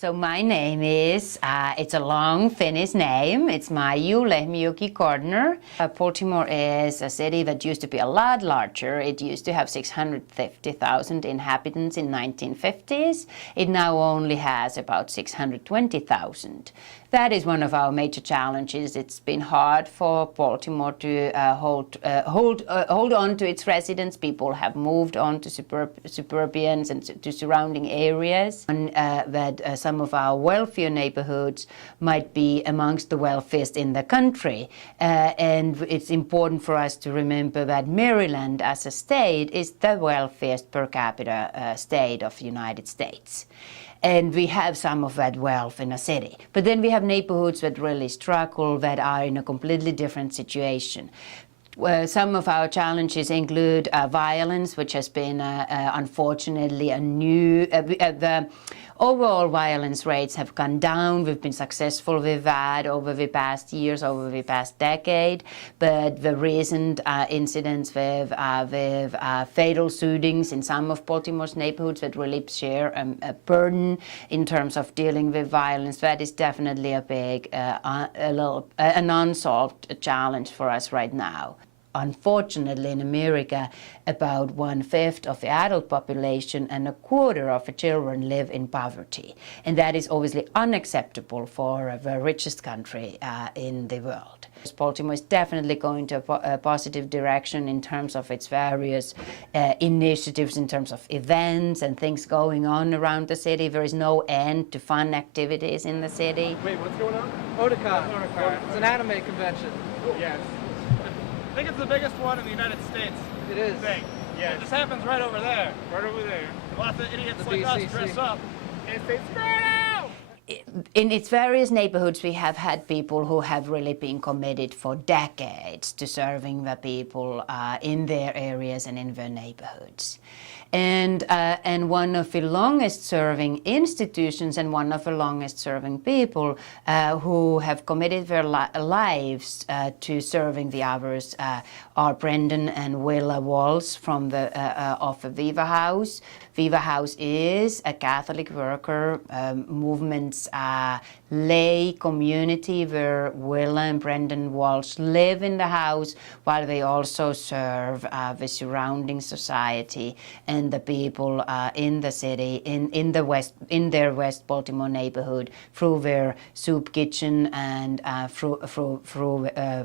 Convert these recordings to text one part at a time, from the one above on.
So my name is, it's a long Finnish name. It's Maiju Gardner. Baltimore is a city that used to be a lot larger. It used to have 650,000 inhabitants in 1950s. It now only has about 620,000. That is one of our major challenges. It's been hard for Baltimore to hold on to its residents. People have moved on to suburbians and to surrounding areas. And that some of our wealthier neighborhoods might be amongst the wealthiest in the country. And it's important for us to remember that Maryland as a state is the wealthiest per capita state of the United States. And we have some of that wealth in a city. But then we have neighborhoods that really struggle, that are in a completely different situation. Some of our challenges include violence, which has been unfortunately a new... the overall violence rates have gone down. We've been successful with that over the past years, over the past decade. But the recent incidents with fatal shootings in some of Baltimore's neighborhoods that really share a burden in terms of dealing with violence, that is definitely a big, an unsolved challenge for us right now. Unfortunately, in America, about 1/5 of the adult population and 1/4 of the children live in poverty. And that is obviously unacceptable for the richest country in the world. Baltimore is definitely going to a positive direction in terms of its various initiatives, in terms of events and things going on around the city. There is no end to fun activities in the city. Wait, what's going on? Otakon. It's an anime convention. Yes. I think it's the biggest one in the United States. It is. Yeah. It just happens right over there. Right over there. Lots of idiots like us dress up and say, "Screw out!" In its various neighborhoods, we have had people who have really been committed for decades to serving the people in their areas and in their neighborhoods. And one of the longest-serving institutions and one of the longest-serving people who have committed their lives to serving the others are Brendan and Willa Walsh from of the Viva House. Viva House is a Catholic worker movement's lay community where Willa and Brendan Walsh live in the house while they also serve the surrounding society and the people in the city, in their West Baltimore neighborhood through their soup kitchen and through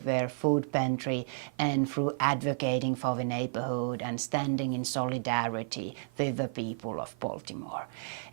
their food pantry and through advocating for the neighborhood and standing in solidarity with the people of Baltimore.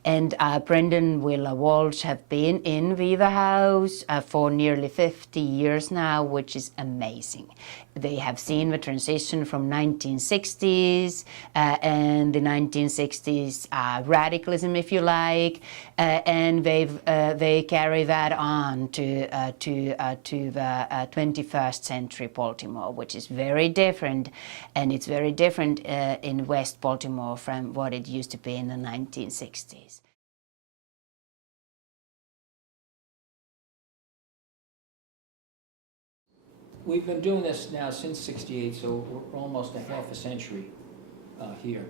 And Brendan and Willa Walsh have been in Viva House for nearly 50 years now, which is amazing. They have seen the transition from 1960s and the 1960s radicalism, if you like, and they carry that on to the 21st century Baltimore, which is very different, and it's very different in West Baltimore from what it used to be in the 1960s. We've been doing this now since '68, so we're almost a half a century here.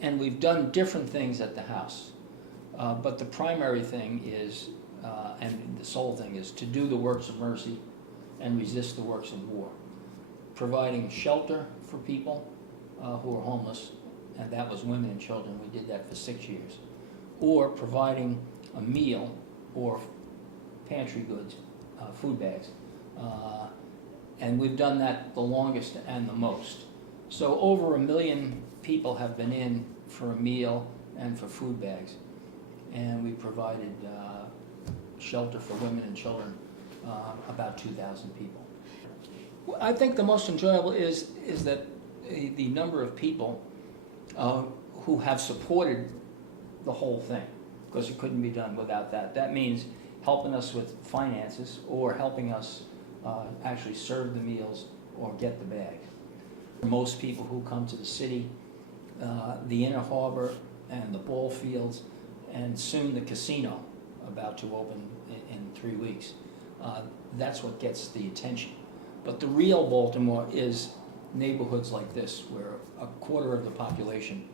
And we've done different things at the house. But the primary thing is, and the sole thing is, to do the works of mercy and resist the works of war. Providing shelter for people who are homeless, and that was women and children. We did that for 6 years. Or providing a meal or pantry goods, food bags. And we've done that the longest and the most. So over 1 million people have been in for a meal and for food bags. And we provided shelter for women and children, about 2,000 people. I think the most enjoyable is that the number of people who have supported the whole thing, because it couldn't be done without that. That means helping us with finances or helping us actually serve the meals or get the bag. Most people who come to the city, the Inner Harbor and the ball fields, and soon the casino, about to open in 3 weeks, that's what gets the attention. But the real Baltimore is neighborhoods like this, where 1/4 of the population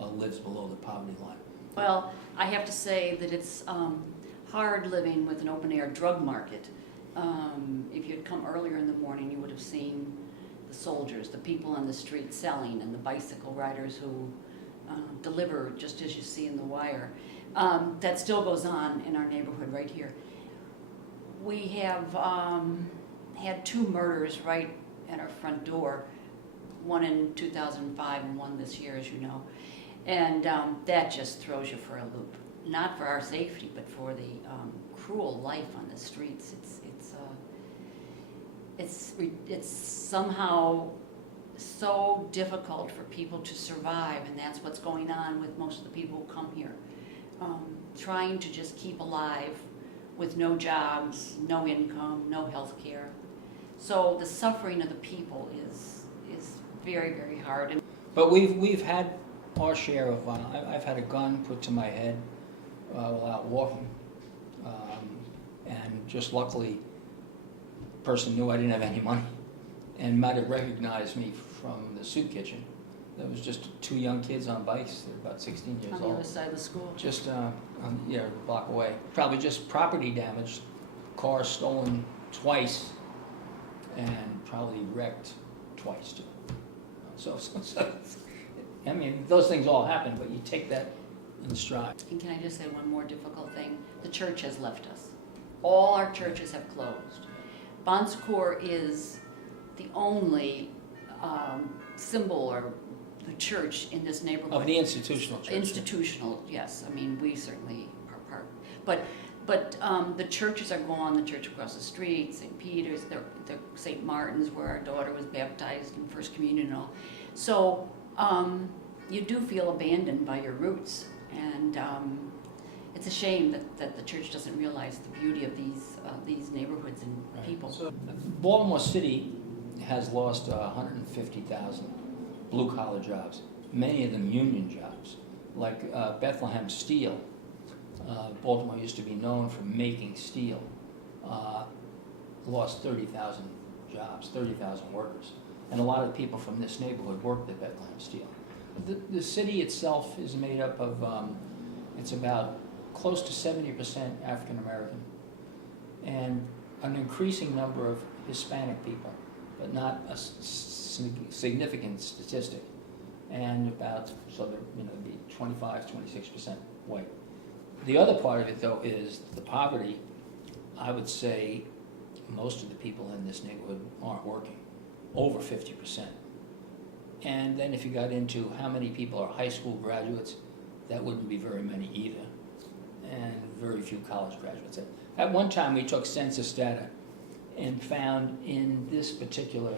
lives below the poverty line. Well, I have to say that it's hard living with an open-air drug market. If you'd come earlier in the morning, you would have seen the soldiers, the people on the street selling, and the bicycle riders who deliver, just as you see in the wire. That still goes on in our neighborhood right here. We have had 2 murders right at our front door, one in 2005 and one this year, as you know. And that just throws you for a loop. Not for our safety, but for the cruel life on the streets. It's somehow so difficult for people to survive, and that's what's going on with most of the people who come here. Trying to just keep alive with no jobs, no income, no health care. So the suffering of the people is very, very hard. But we've had our share of I've had a gun put to my head while out walking, and just luckily, the person knew I didn't have any money, and might have recognized me from the soup kitchen. There was just 2 young kids on bikes. They're about 16 years old. On the other side of the school. Just a block away. Probably just property damage, car stolen twice, and probably wrecked twice too. So I mean, those things all happen, but you take that in stride. And can I just say one more difficult thing? The church has left us. All our churches have closed. Bon Secours is the only symbol or the church in this neighborhood. Of the institutional church. Institutional, yes. I mean, we certainly are part. But the churches are gone. The church across the street, St. Peter's, the St. Martin's, where our daughter was baptized in First Communion and all. So you do feel abandoned by your roots, and it's a shame that the church doesn't realize the beauty of these neighborhoods and people. So Baltimore City has lost 150,000 blue-collar jobs, many of them union jobs, like Bethlehem Steel. Baltimore used to be known for making steel. Lost 30,000 jobs, 30,000 workers. And a lot of people from this neighborhood worked at Bethlehem Steel. The city itself is made up of, it's about close to 70% African American, and an increasing number of Hispanic people, but not a significant statistic. And about, so there, be 25, 26% white. The other part of it, though, is the poverty. I would say most of the people in this neighborhood aren't working, over 50%. And then if you got into how many people are high school graduates, that wouldn't be very many either, and very few college graduates. At one time, we took census data and found in this particular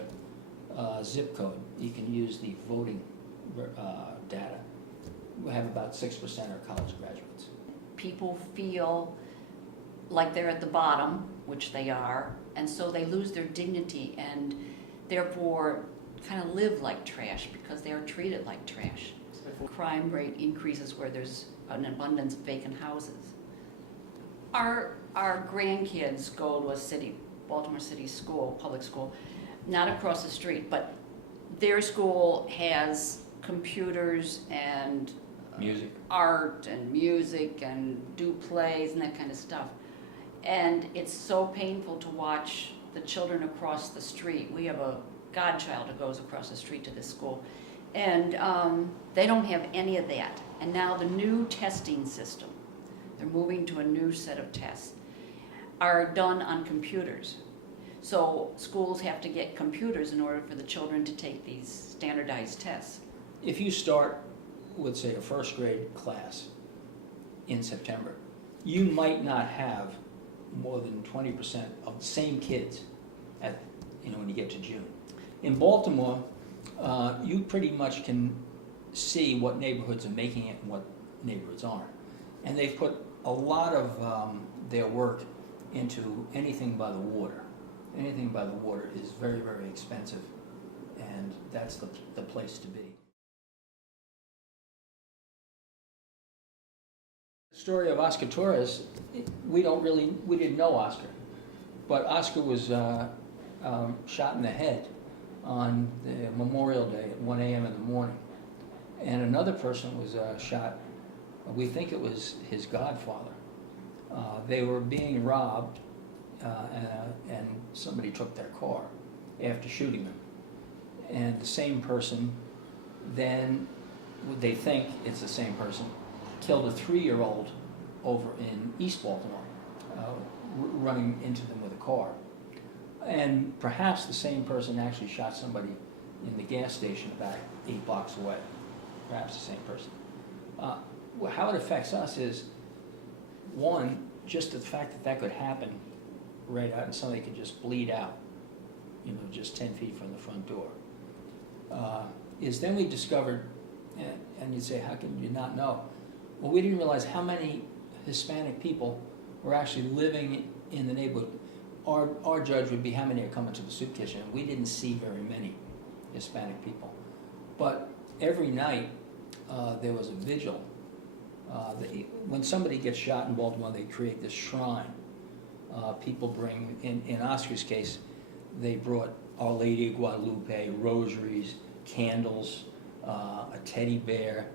zip code, you can use the voting data, we have about 6% are college graduates. People feel like they're at the bottom, which they are, and so they lose their dignity and therefore kind of live like trash because they are treated like trash. Crime rate increases where there's an abundance of vacant houses. Our grandkids go to a Baltimore City school, public school, not across the street, but their school has computers and music, art and music, and do plays and that kind of stuff. And it's so painful to watch the children across the street. We have a godchild who goes across the street to this school, and they don't have any of that. And now the new testing system, they're moving to a new set of tests, are done on computers. So schools have to get computers in order for the children to take these standardized tests. If you start with, say, a first grade class in September, you might not have more than 20% of the same kids at, when you get to June. In Baltimore, you pretty much can see what neighborhoods are making it and what neighborhoods aren't. And they've put a lot of their work into anything by the water. Anything by the water is very, very expensive, and that's the place to be. The story of Oscar Torres, we didn't know Oscar, but Oscar was shot in the head on the Memorial Day at 1 a.m. in the morning, and another person was shot We think it was his godfather. They were being robbed, and somebody took their car after shooting them. And the same person then, they think it's the same person, killed a 3-year-old over in East Baltimore, running into them with a car. And perhaps the same person actually shot somebody in the gas station about 8 blocks away. Perhaps the same person. How it affects us is, one, just the fact that that could happen right out and somebody could just bleed out, just 10 feet from the front door. Is then we discovered, and you'd say, how can you not know? Well, we didn't realize how many Hispanic people were actually living in the neighborhood. Our judge would be how many are coming to the soup kitchen, and we didn't see very many Hispanic people. But every night there was a vigil. When somebody gets shot in Baltimore, they create this shrine. People bring, in Oscar's case, they brought Our Lady of Guadalupe, rosaries, candles, a teddy bear,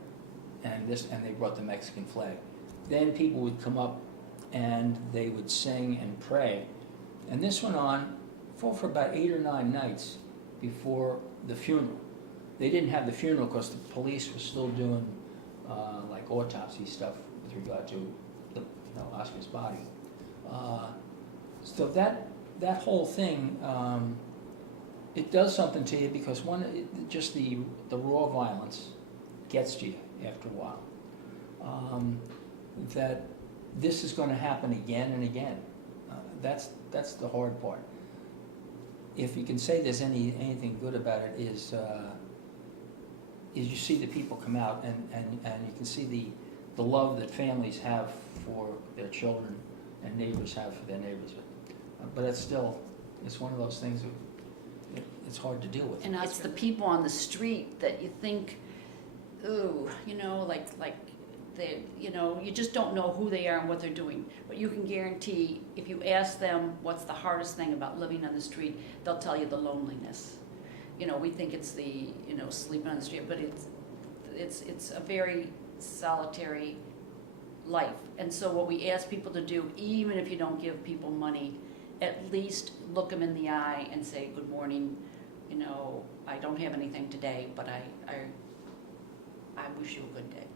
and they brought the Mexican flag. Then people would come up and they would sing and pray. And this went on for about 8 or 9 nights before the funeral. They didn't have the funeral because the police were still doing like autopsy stuff with regard to Oscar's body. So that whole thing, it does something to you because just the raw violence gets to you after a while. That this is going to happen again and again. That's the hard part. If you can say there's anything good about it is you see the people come out and you can see the love that families have for their children and neighbors have for their neighbors. But it's one of those things that it's hard to deal with. And it's the people on the street that you think, ooh, like they, you just don't know who they are and what they're doing. But you can guarantee if you ask them what's the hardest thing about living on the street, they'll tell you the loneliness. We think it's the, sleeping on the street, but it's a very solitary life. And so what we ask people to do, even if you don't give people money, at least look them in the eye and say, good morning, I don't have anything today, but I wish you a good day.